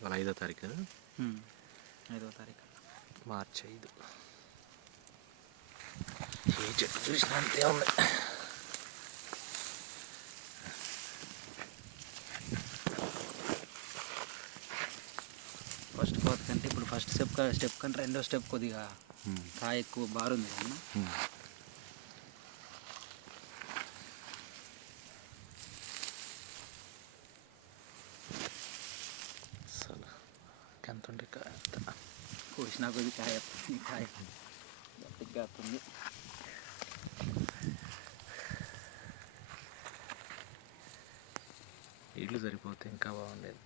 వాళ్ళ ఐదో తారీఖు. కదా. ఐదో తారీఖు. మార్చి ఐదు. ఏ చెట్టు చూసినా అంతే ఉంది ఫస్ట్ కోత కంటే ఇప్పుడు ఫస్ట్ స్టెప్ స్టెప్ కంటే రెండో స్టెప్ కొద్దిగా కాయ ఎక్కువ బారుంది అన్న? ఎంత ఉండే కాయ అంత కోసినా కొద్ది కాయ కాయ. గట్టిగా ఇల్లు సరిపోతే ఇంకా బాగుండేది.